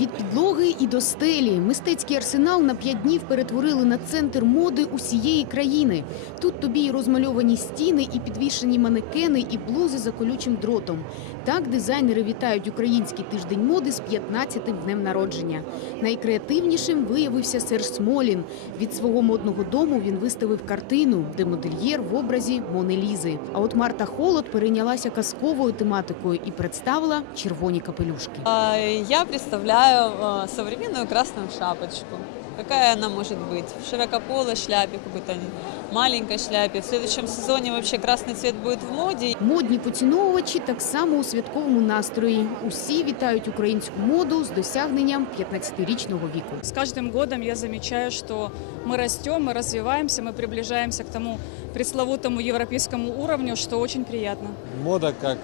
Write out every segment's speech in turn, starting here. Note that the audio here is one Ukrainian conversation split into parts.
Від підлоги і до стелі мистецький арсенал на п'ять днів перетворили на центр моди усієї країни. Тут тобі і розмальовані стіни, і підвішені манекени, і блузи за колючим дротом. Так дизайнери вітають український тиждень моди з 15-тим днем народження. Найкреативнішим виявився Серж Смолін. Від свого модного дому він виставив картину, де модельєр в образі Мони Лізи. А от Марта Холод перейнялася казковою тематикою і представила червоні капелюшки. Я представляю а, современную красную шапочку. Какая она может быть? В широкополой шляпе, какой-то маленькой шляпе. В следующем сезоне вообще красный цвет будет в моде. Модні поціновувачі так само у святковому настрої. Усі вітають українську моду з досягненням 15-річного віку. С каждым годом я замечаю, что мы растем, мы развиваемся, мы приближаемся к тому пресловутому европейскому уровню, что очень приятно. Мода как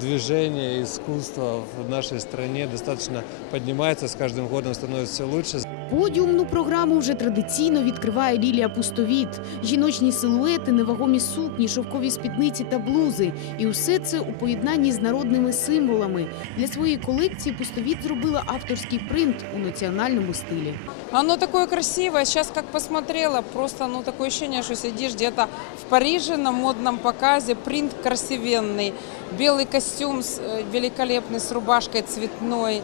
движение, искусство в нашей стране достаточно поднимается, с каждым годом становится все лучше. Подіумну програму вже традиційно відкриває Лілія Пустовіт. Жіночні силуети, невагомі сукні, шовкові спідниці та блузи. І усе це у поєднанні з народними символами. Для своєї колекції Пустовіт зробила авторський принт у національному стилі. Оно такое красивое. Сейчас как посмотрела, просто ну такое ощущение, что сидишь где-то в Париже на модном показе. Принт красивенный, белый костюм с, э, великолепный с рубашкой цветной. Эм,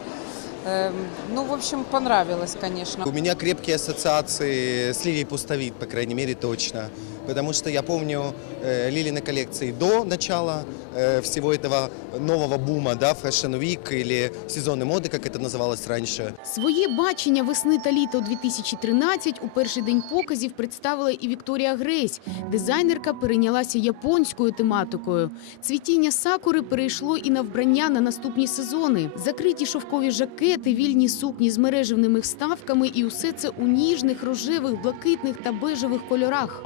Ну, в общем, понравилось, конечно. У меня крепкие ассоциации с Лилией Пустовит, по крайней мере, точно. Потому что я помню э, Лилины коллекции до начала э, всего этого нового бума, да, Fashion Week или сезоны моды, как это называлось раньше. Своє бачення весни та літа у 2013 у перший день показів представила і Вікторія Грейс. Дизайнерка перейнялася японською тематикою. Цвітіння сакури перейшло і на вбрання на наступні сезони. Закриті шовкові жакети, вільні сукні з мережевними вставками, і усе це у ніжних, рожевих, блакитних та бежевих кольорах.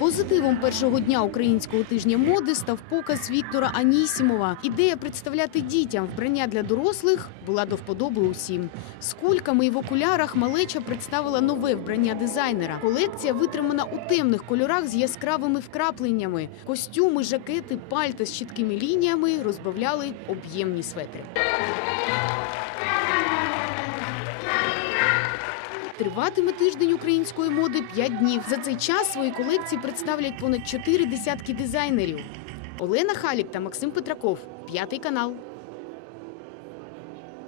Позитивом першого дня українського тижня моди став показ Віктора Анісімова. Ідея представляти дітям вбрання для дорослих була до вподоби усім. З кульками і в окулярах малеча представила нове вбрання дизайнера. Колекція витримана у темних кольорах з яскравими вкрапленнями. Костюми, жакети, пальта з чіткими лініями розбавляли об'ємні светри. Триватиме тиждень української моди 5 днів. За цей час свої колекції представлять понад чотири десятки дизайнерів. Олена Халік та Максим Петраков, п'ятий канал.